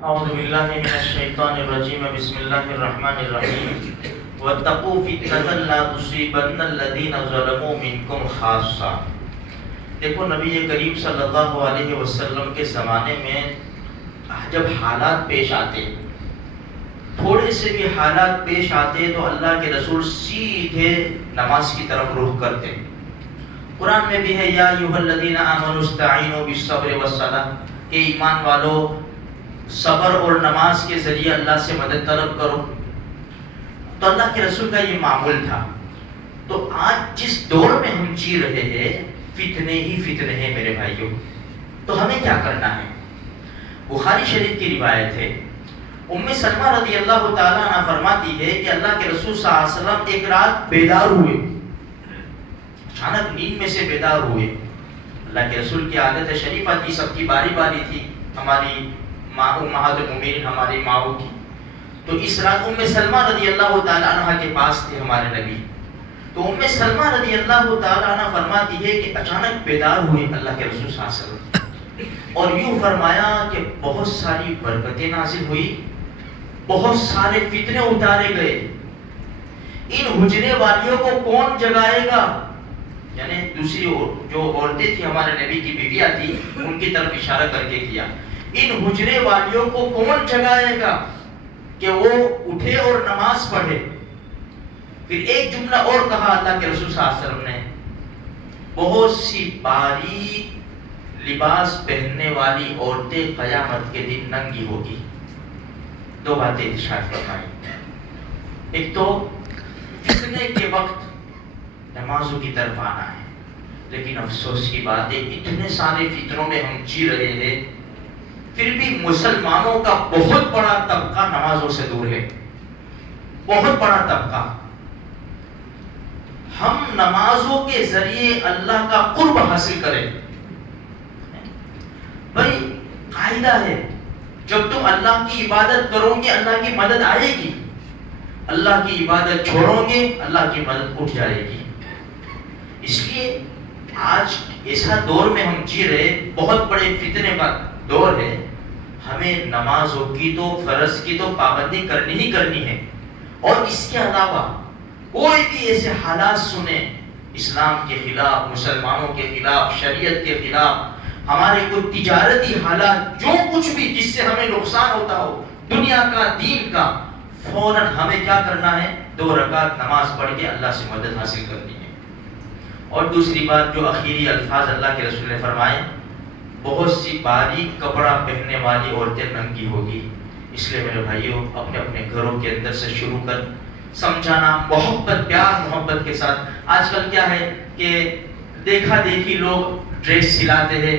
اعوذ باللہ من الشیطان الرجیم بسم اللہ الرحمن الرحیم واتقوا فتنة لا تصیبن الذین ظلموا منکم خاصہ۔ دیکھو نبی کریم صلی اللہ علیہ وسلم کے زمانے میں جب حالات پیش آتے، تھوڑے سے بھی حالات پیش آتے تو اللہ کے رسول سیدھے نماز کی طرف رخ کرتے۔ قرآن میں بھی ہے یا ایھا الذین آمنوا استعینوا بالصبر والصلاۃ، کہ ایمان والو صبر اور نماز کے ذریعے اللہ سے مدد طلب کرو۔ تو اللہ کے رسول کا یہ معمول تھا۔ تو آج جس دور میں ہم جی رہے ہیں فتنے ہی فتنے ہیں میرے بھائیوں، تو ہمیں کیا کرنا ہے؟ بخاری شریف کی روایت ہے، ام سلمہ رضی اللہ تعالیٰ عنہ فرماتی ہے کہ اللہ کے رسول صلی اللہ علیہ وسلم ایک رات بیدار ہوئے، اچانک نیند میں سے بیدار ہوئے۔ اللہ کے رسول کی عادت شریفہ تھی، سب کی باری باری تھی، ہماری ماں امہات المؤمنین ہماری ماؤں کی۔ تو اس رات ام سلمہ رضی اللہ تعالیٰ عنہ کے پاس تھے ہمارے نبی۔ تو ام سلمہ رضی اللہ تعالیٰ عنہ فرماتی ہے کہ اچانک بیدار ہوئے اللہ کے رسول صلی اللہ علیہ وسلم، اور یوں فرمایا کہ بہت ساری برکتیں نازل ہوئی، بہت سارے فتنے اتارے گئے۔ ان حجرے والیوں کو کون جگائے گا؟ یعنی دوسری جو عورتیں تھیں ہمارے نبی کی بیویاں تھیں، ان کی طرف اشارہ کر کے کیا، ان حجرے والیوں کو کون جگائے گا کہ وہ اٹھے اور نماز پڑھے؟ پھر ایک جملہ اور کہا اللہ کے رسول صلی اللہ علیہ وسلم نے، بہت سی باریک لباس پہننے والی عورتیں قیامت کے دن ننگی ہوگی۔ دو باتیں ارشاد فرمائی، ایک تو فتنے کے وقت نمازوں کی طرف آنا ہے، لیکن افسوس کی بات ہے اتنے سارے فتنوں میں ہم جی رہے ہیں، پھر بھی مسلمانوں کا بہت بڑا طبقہ نمازوں سے دور ہے، بہت بڑا طبقہ۔ ہم نمازوں کے ذریعے اللہ کا قرب حاصل کریں۔ بھائی قاعدہ ہے، جب تم اللہ کی عبادت کرو گے اللہ کی مدد آئے گی، اللہ کی عبادت چھوڑو گے اللہ کی مدد اٹھ جائے گی۔ اس لیے آج ایسا دور میں ہم جی رہے، بہت بڑے فتنے کا دور ہے، ہمیں نمازوں کی تو فرض کی تو پابندی کرنی ہی کرنی ہے، اور اس کے علاوہ کوئی بھی ایسے حالات سنے اسلام کے خلاف، مسلمانوں کے خلاف، شریعت کے خلاف، ہمارے کوئی تجارتی حالات، جو کچھ بھی جس سے ہمیں نقصان ہوتا ہو دنیا کا دین کا، فوراً ہمیں کیا کرنا ہے؟ 2 رکعت نماز پڑھ کے اللہ سے مدد حاصل کرنی ہے۔ اور دوسری بات جو اخیری الفاظ اللہ کے رسول نے فرمائے، بہت سی باریک کپڑا پہننے والی عورتیں ننگی ہوگی۔ اس لیے میرے بھائیوں اپنے اپنے گھروں کے اندر سے شروع کر سمجھانا، محبت، پیار محبت کے ساتھ۔ آج کل کیا ہے کہ دیکھا دیکھی لوگ ڈریس سلاتے ہیں،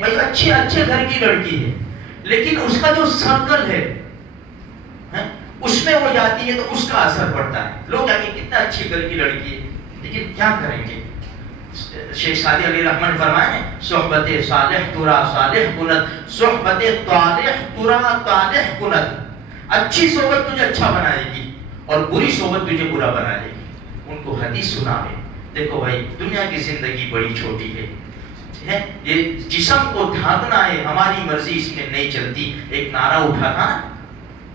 بھائی اچھے گھر کی لڑکی ہے، لیکن اس کا جو سرکل ہے اس میں وہ جاتی ہے تو اس کا اثر پڑتا ہے۔ لوگ کہیں کتنا اچھی گھر کی لڑکی ہے، لیکن کیا کریں گے؟ شیخ سعدی علیہ رحمٰن فرمائے، صحبت صالح ترا صالح کند، صحبت طالح ترا طالح کند۔ اچھی صحبت تجھے اچھا بنائے گی اور بری صحبت تجھے برا بنائے گی۔ ان کو حدیث سناوے، دیکھو بھائی دنیا کی زندگی بڑی چھوٹی ہے، یہ جسم کو ڈھانکنا ہے، ہماری مرضی اس میں نہیں چلتی۔ ایک نعرہ اٹھا تھا نا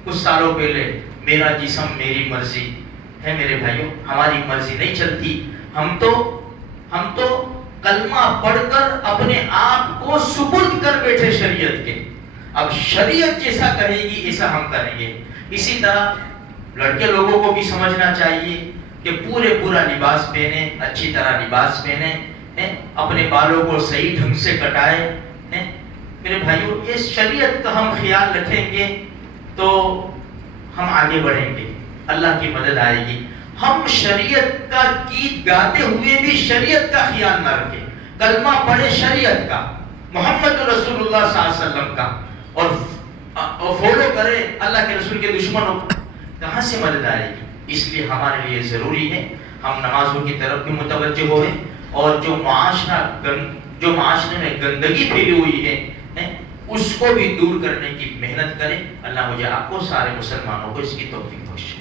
کچھ سالوں پہلے، میرا جسم میری مرضی ہے۔ میرے بھائیوں ہماری مرضی نہیں چلتی، ہم تو کلمہ پڑھ کر اپنے آپ کو سپرد کر بیٹھے شریعت کے۔ اب شریعت جیسا کہے گی ایسا ہم کریں گے۔ اسی طرح لڑکے لوگوں کو بھی سمجھنا چاہیے کہ پورا لباس پہنے، اچھی طرح لباس پہنے، اپنے بالوں کو صحیح ڈھنگ سے کٹائے۔ میرے بھائیوں یہ شریعت کا ہم خیال رکھیں گے تو ہم آگے بڑھیں گے، اللہ کی مدد آئے گی۔ ہم شریعت کا گیت گاتے ہوئے بھی شریعت کا خیال نہ رکھیں، کلمہ پڑھے شریعت کا، محمد رسول اللہ صلی اللہ علیہ وسلم کا، اور فالو کرے اللہ کے رسول کے دشمنوں کو، کہاں سے مدد آئے گی؟ اس لیے ہمارے لیے ضروری ہے ہم نمازوں کی طرف بھی متوجہ ہوئیں، اور جو معاشرے میں گندگی پھیلی ہوئی ہے اس کو بھی دور کرنے کی محنت کریں۔ اللہ مجھے آپ کو سارے مسلمانوں کو اس کی توفیق بخشے۔